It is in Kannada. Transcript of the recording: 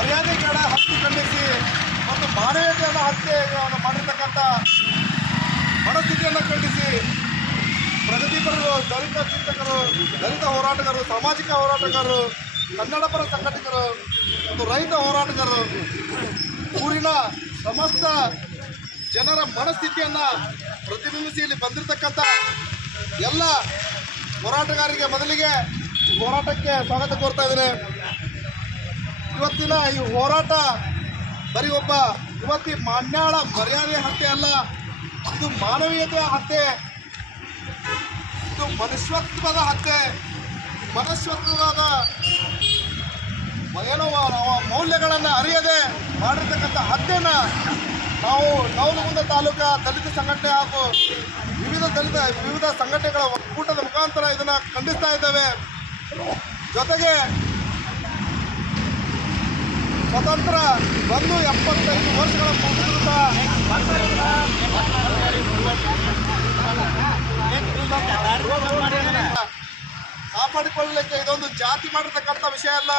ಮರ್ಯಾದೆಗಳ ಹಕ್ಕು ಖಂಡಿಸಿ ಮತ್ತು ಮಾನವೀಯತೆಯನ್ನು ಹತ್ಯೆ ಮಾಡಿರ್ತಕ್ಕಂಥ ಮನಸ್ಥಿತಿಯನ್ನು ಖಂಡಿಸಿ ಪ್ರಗತಿಪರರು, ದಲಿತ ಚಿಂತಕರು, ದಲಿತ ಹೋರಾಟಗಾರರು, ಸಾಮಾಜಿಕ ಹೋರಾಟಗಾರರು ಕನ್ನಡ ಪರ ಸಂಘಟಕರು, ಮತ್ತು ರೈತ ಹೋರಾಟಗಾರರು, ಊರಿನ ಸಮಸ್ತ ಜನರ ಮನಸ್ಥಿತಿಯನ್ನು ಪ್ರತಿಬಿಂಬಿಸಿ ಇಲ್ಲಿ ಬಂದಿರತಕ್ಕಂಥ ಎಲ್ಲ ಹೋರಾಟಗಾರರಿಗೆ ಮೊದಲಿಗೆ ಹೋರಾಟಕ್ಕೆ ಸ್ವಾಗತ ಕೋರ್ತಾ ಇದ್ದೇನೆ. ಇವತ್ತಿನ ಈ ಹೋರಾಟ, ಬರೀ ಒಬ್ಬ ಯುವತಿ ಮಾನ್ಯಾಳ ಮರ್ಯಾದೆ ಹತ್ಯೆ ಅಲ್ಲ, ಇದು ಮಾನವೀಯತೆಯ ಹತ್ಯೆ. ಇದು ಮನುಷ್ಯತ್ವದ ಹತ್ಯೆ. ಮನುಷ್ಯತ್ವದ ಏನೋ ಮೌಲ್ಯಗಳನ್ನು ಅರಿಯದೆ ಮಾಡಿರ್ತಕ್ಕಂಥ ಹತ್ಯೆನ ನಾವು ನವಲಗುಂದ ತಾಲೂಕಾ ದಲಿತ ಸಂಘಟನೆ ಹಾಗೂ ವಿವಿಧ ದಲಿತ, ವಿವಿಧ ಸಂಘಟನೆಗಳ ಒಕ್ಕೂಟದ ಮುಖಾಂತರ ಇದನ್ನು ಖಂಡಿಸ್ತಾ ಇದ್ದೇವೆ. ಜೊತೆಗೆ ಸ್ವತಂತ್ರ ಬಂದು ಎಪ್ಪತ್ತೈದು ವರ್ಷಗಳ ಸಹ. ಕಾಪಾಡಿಕೊಳ್ಳಲಿಕ್ಕೆ ಇದೊಂದು ಜಾತಿ ಮಾಡಿರ್ತಕ್ಕಂಥ ವಿಷಯ ಅಲ್ಲ.